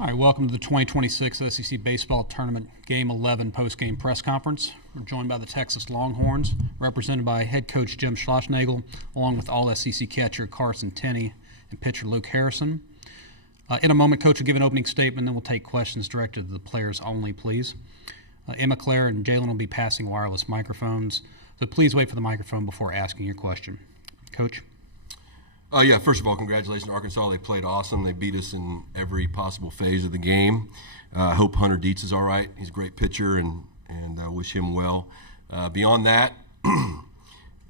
All right, welcome to the 2026 SEC Baseball Tournament Game 11 post-game press conference. We're joined by the Texas Longhorns, represented by head coach Jim Schlossnagle, along with all SEC catcher Carson Tenney and pitcher Luke Harrison. In a moment, Coach will give an opening statement, then we'll take questions directed to the players only, please. Emma Claire and Jalen will be passing wireless microphones, so please wait for the microphone before asking your question. Coach? First of all, congratulations to Arkansas. They played awesome. They beat us in every possible phase of the game. I hope Hunter Dietz is all right. He's a great pitcher, and I wish him well. Beyond that,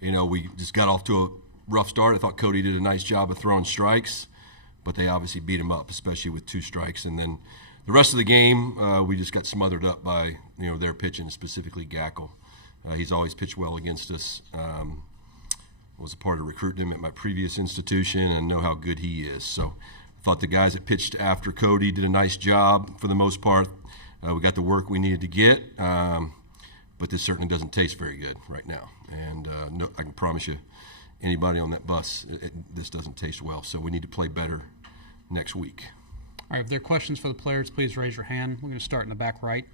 we just got off to a rough start. I thought Cody did a nice job of throwing strikes, but they obviously beat him up, especially with 2 strikes. And then the rest of the game, we just got smothered up by their pitching, specifically Gackle. He's always pitched well against us. Was a part of recruiting him at my previous institution and know how good he is. So I thought the guys that pitched after Cody did a nice job for the most part. We got the work we needed to get, but this certainly doesn't taste very good right now. And I can promise you, anybody on that bus, this doesn't taste well. So we need to play better next week. All right, if there are questions for the players, please raise your hand. We're going to start in the back right.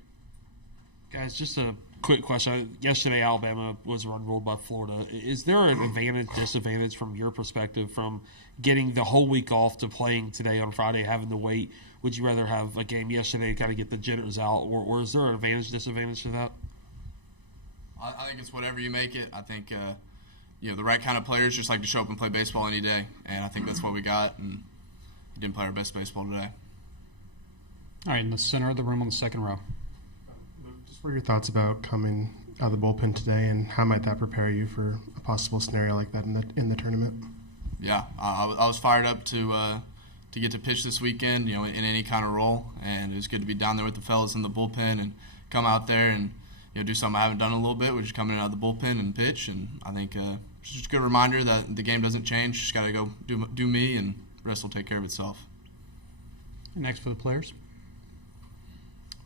Guys, just a quick question. Yesterday, Alabama was run ruled by Florida. Is there an advantage, disadvantage from your perspective from getting the whole week off to playing today on Friday, having to wait? Would you rather have a game yesterday to kind of get the jitters out, or is there an advantage, disadvantage to that? I think it's whatever you make it. I think, the right kind of players just like to show up and play baseball any day, and I think that's what we got, and we didn't play our best baseball today. All right, in the center of the room on the second row. What are your thoughts about coming out of the bullpen today, and how might that prepare you for a possible scenario like that in the tournament? Yeah, I was fired up to get to pitch this weekend, in any kind of role, and it was good to be down there with the fellas in the bullpen and come out there and do something I haven't done in a little bit, which is coming out of the bullpen and pitch. And I think it's just a good reminder that the game doesn't change. Just got to go do me, and the rest will take care of itself. Next for the players.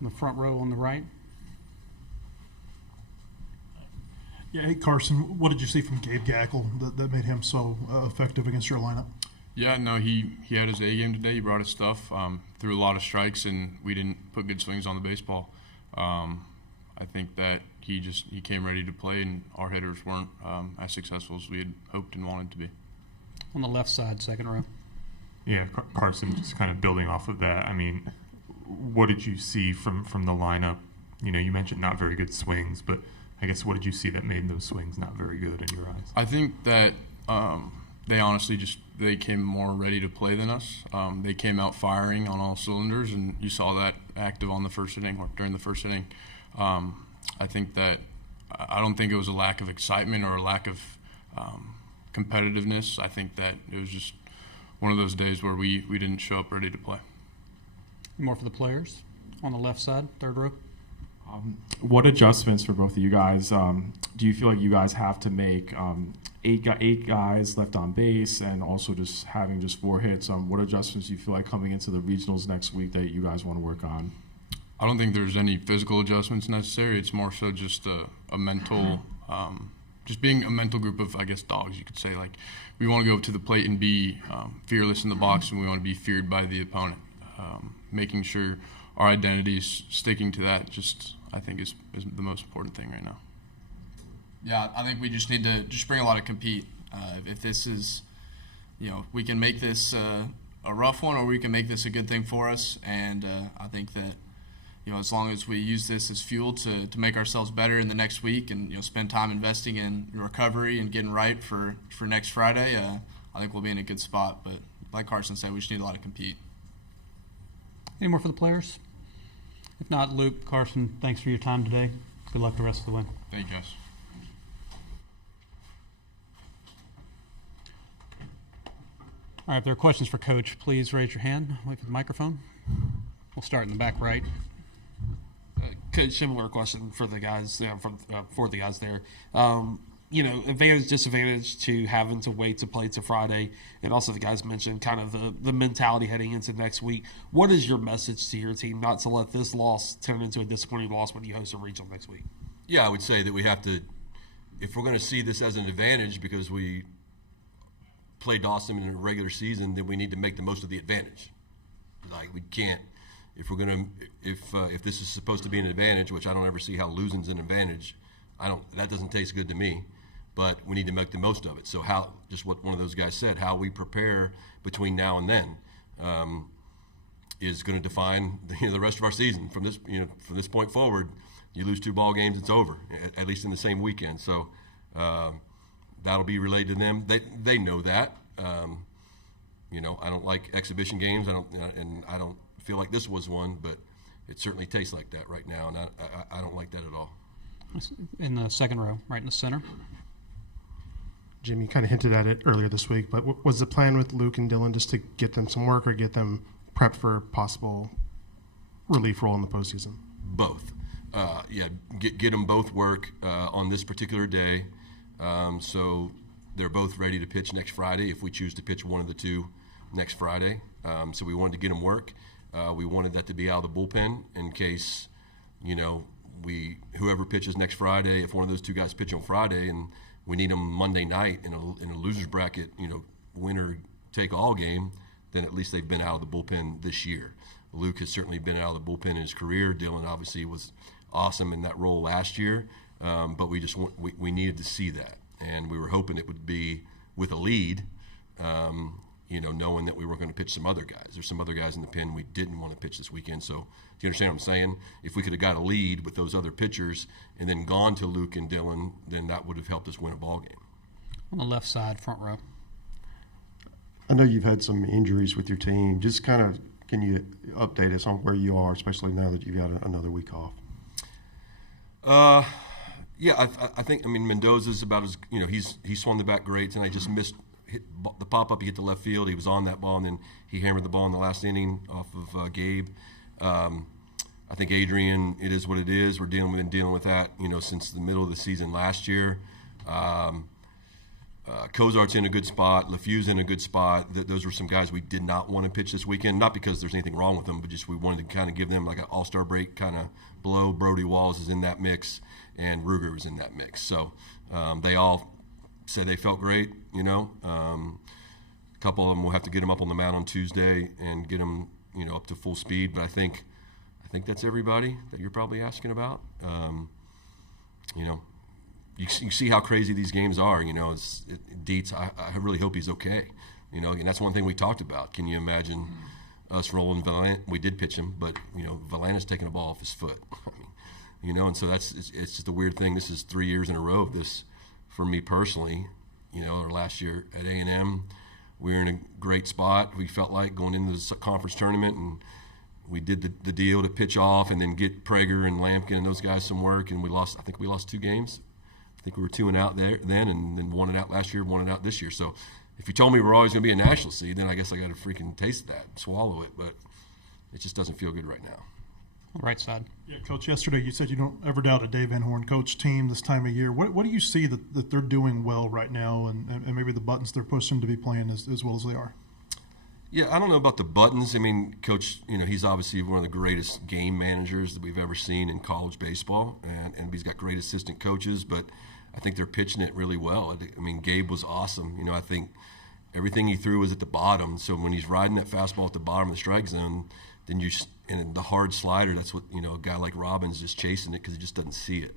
In the front row on the right. Yeah, hey Carson, what did you see from Gabe Gackle that made him so effective against your lineup? Yeah, no, he had his A game today. He brought his stuff, threw a lot of strikes, and we didn't put good swings on the baseball. I think that he came ready to play, and our hitters weren't as successful as we had hoped and wanted to be. On the left side, second row. Yeah, Carson, just kind of building off of that. I mean, what did you see from the lineup? You mentioned not very good swings, but I guess what did you see that made those swings not very good in your eyes? I think that they honestly they came more ready to play than us. They came out firing on all cylinders, and you saw that active on the first inning or during the first inning. I think that I don't think it was a lack of excitement or a lack of competitiveness. I think that it was just one of those days where we didn't show up ready to play. More for the players. On the left side, third row. What adjustments for both of you guys do you feel like you guys have to make? Eight guys left on base, and also just having just 4 hits. What adjustments do you feel like coming into the regionals next week that you guys want to work on? I don't think there's any physical adjustments necessary. It's more so just a mental, just being a mental group of, I guess, dogs, you could say. Like, we want to go up to the plate and be fearless in the box, and we want to be feared by the opponent. Making sure our identity is sticking to that, I think is the most important thing right now. Yeah, I think we just need to just bring a lot of compete. If this is, we can make this a rough one, or we can make this a good thing for us. And I think that, as long as we use this as fuel to make ourselves better in the next week, and spend time investing in recovery and getting right for next Friday, I think we'll be in a good spot. But like Carson said, we just need a lot of compete. Any more for the players? If not, Luke, Carson, thanks for your time today. Good luck the rest of the way. Thank you, guys. All right, if there are questions for Coach, please raise your hand. Wait for the microphone. We'll start in the back right. Coach, similar question for the guys, for the guys there. Advantage, disadvantage to having to wait to play to Friday, and also the guys mentioned kind of the mentality heading into next week. What is your message to your team not to let this loss turn into a disappointing loss when you host a regional next week? Yeah, I would say that we have to, if we're going to see this as an advantage because we played awesome in a regular season, then we need to make the most of the advantage. Like, we can't if this is supposed to be an advantage, which I don't ever see how losing's an advantage, that doesn't taste good to me. But we need to make the most of it. So just what one of those guys said, how we prepare between now and then is going to define the rest of our season. From this point forward, you lose 2 ball games, it's over. At least in the same weekend. So that'll be relayed to them. They know that. I don't like exhibition games. I don't feel like this was one, but it certainly tastes like that right now, and I don't like that at all. In the second row, right in the center. Jim, you kind of hinted at it earlier this week, but was the plan with Luke and Dylan just to get them some work or get them prepped for a possible relief role in the postseason? Both. Get them both work on this particular day, so they're both ready to pitch next Friday if we choose to pitch one of the two next Friday. So we wanted to get them work. We wanted that to be out of the bullpen in case, whoever pitches next Friday, if one of those two guys pitch on Friday and we need them Monday night in a loser's bracket, winner take all game, then at least they've been out of the bullpen this year. Luke has certainly been out of the bullpen in his career. Dylan obviously was awesome in that role last year, but we needed to see that, and we were hoping it would be with a lead, knowing that we were going to pitch some other guys. There's some other guys in the pen we didn't want to pitch this weekend. So do you understand what I'm saying? If we could have got a lead with those other pitchers and then gone to Luke and Dylan, then that would have helped us win a ball game. On the left side, front row. I know you've had some injuries with your team. Just kind of, can you update us on where you are, especially now that you've got another week off? I think Mendoza's about as he swung the bat great, and I just missed the pop up. He hit the left field. He was on that ball, and then he hammered the ball in the last inning off of Gabe. I think Adrian, it is what it is. We're dealing with that since the middle of the season last year. Cozart's in a good spot. LeFew's in a good spot. Those were some guys we did not want to pitch this weekend, not because there's anything wrong with them, but just we wanted to kind of give them like an all-star break kind of blow. Brody Walls is in that mix, and Ruger was in that mix. So they all said they felt great, A couple of them, we'll have to get them up on the mound on Tuesday and get them, up to full speed. But I think that's everybody that you're probably asking about. You see how crazy these games are. Dietz, I really hope he's okay. And that's one thing we talked about. Can you imagine us rolling Valan? We did pitch him, but Valana's taking a ball off his foot. And so it's just a weird thing. This is 3 years in a row of this for me personally. Or last year at A&M, we were in a great spot. We felt like going into the conference tournament, and we did the deal to pitch off and then get Prager and Lampkin and those guys some work, and we lost. I think we lost 2 games. I think we were 2-0 there then, and then 1-0 last year, 1-0 this year. So if you told me we're always going to be a national seed, then I guess I got to freaking taste that, swallow it. But it just doesn't feel good right now. Right side. Yeah, Coach, yesterday you said you don't ever doubt a Dave Van Horn coach team this time of year. What do you see that they're doing well right now, and maybe the buttons they're pushing to be playing as well as they are? Yeah, I don't know about the buttons. Coach, he's obviously one of the greatest game managers that we've ever seen in college baseball, and he's got great assistant coaches, but I think they're pitching it really well. Gabe was awesome. I think everything he threw was at the bottom, so when he's riding that fastball at the bottom of the strike zone, then and the hard slider, that's what, a guy like Robbins just chasing it because he just doesn't see it.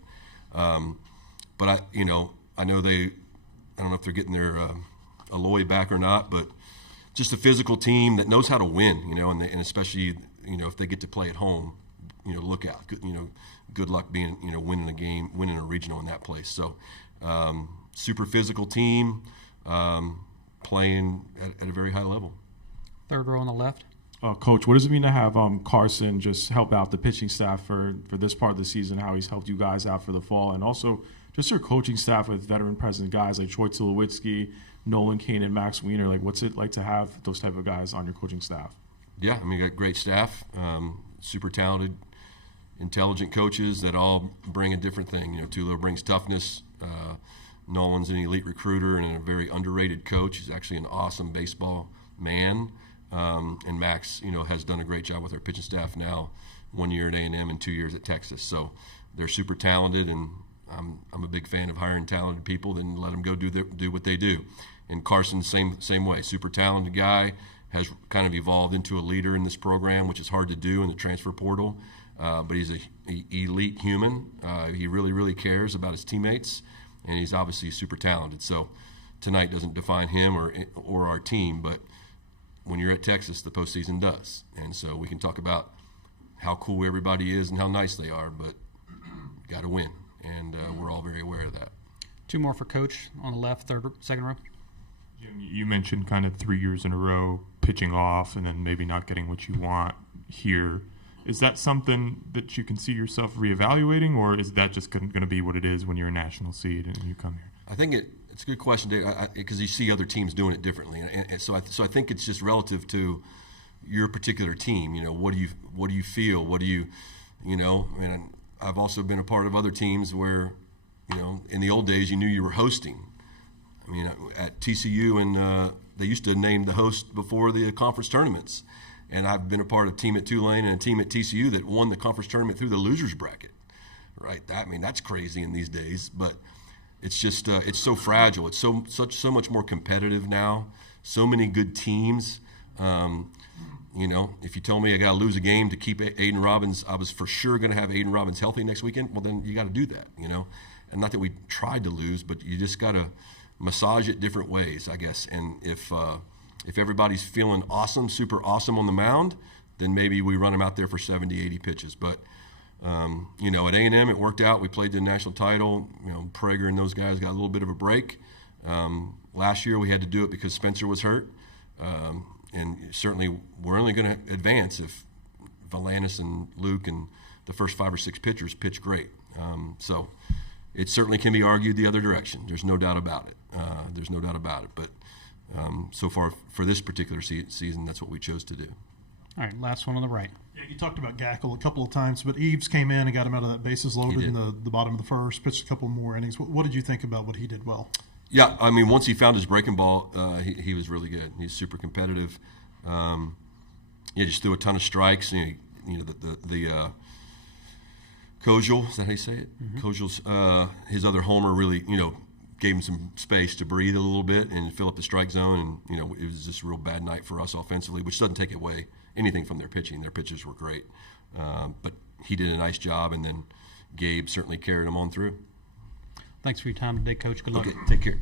But I know I don't know if they're getting their Aloy back or not, but just a physical team that knows how to win, and especially, if they get to play at home, look out. Good luck being, winning a game, winning a regional in that place. So, super physical team, playing at a very high level. Third row on the left. Coach, what does it mean to have Carson just help out the pitching staff for this part of the season, how he's helped you guys out for the fall, and also just your coaching staff with veteran present guys like Troy Tulowitzki, Nolan Kane, and Max Wiener? Like, what's it like to have those type of guys on your coaching staff? Yeah, you got great staff, super talented, intelligent coaches that all bring a different thing. Tulo brings toughness. Nolan's an elite recruiter and a very underrated coach. He's actually an awesome baseball man. And Max, has done a great job with our pitching staff now, 1 year at A&M and 2 years at Texas. So they're super talented, and I'm a big fan of hiring talented people, then let them go do what they do. And Carson, same way, super talented guy, has kind of evolved into a leader in this program, which is hard to do in the transfer portal. But he's an elite human. He really, really cares about his teammates, and he's obviously super talented. So tonight doesn't define him or our team, but when you're at Texas, the postseason does. And so we can talk about how cool everybody is and how nice they are, but got to win, and we're all very aware of that. Two more for Coach on the left, second row. Jim, you mentioned kind of 3 years in a row pitching off and then maybe not getting what you want here. Is that something that you can see yourself reevaluating, or is that just going to be what it is when you're a national seed and you come here? I think it's a good question, Dave, because you see other teams doing it differently, and so I think it's just relative to your particular team. You know, what do you feel? What do you know? And I've also been a part of other teams where, you know, in the old days you knew you were hosting. I mean, at TCU, and they used to name the host before the conference tournaments. And I've been a part of a team at Tulane and a team at TCU that won the conference tournament through the losers bracket, right? That's crazy in these days, but it's just it's so fragile. It's so much more competitive now. So many good teams. You know, if you told me I got to lose a game to keep Aiden Robbins, I was for sure going to have Aiden Robbins healthy next weekend. Well, then you got to do that, you know. And not that we tried to lose, but you just got to massage it different ways, I guess. And if everybody's feeling awesome, super awesome on the mound, then maybe we run them out there for 70, 80 pitches. But, you know, at A&M it worked out. We played the national title. You know, Prager and those guys got a little bit of a break. Last year we had to do it because Spencer was hurt. And certainly we're only going to advance if Valanis and Luke and the first 5 or 6 pitchers pitch great. So it certainly can be argued the other direction. There's no doubt about it. But so far for this particular season, that's what we chose to do. All right, last one on the right. Yeah, you talked about Gackle a couple of times, but Eves came in and got him out of that bases loaded in the bottom of the first, pitched a couple more innings. What did you think about what he did well? Yeah, I mean, once he found his breaking ball, he was really good. He's super competitive. Just threw a ton of strikes. You know the Kojal, is that how you say it? Mm-hmm. Kojal's his other homer really, you know, gave him some space to breathe a little bit and fill up the strike zone. And, you know, it was just a real bad night for us offensively, which doesn't take away anything from their pitching. Their pitches were great. But he did a nice job, and then Gabe certainly carried him on through. Thanks for your time today, Coach. Good luck. Okay, take care.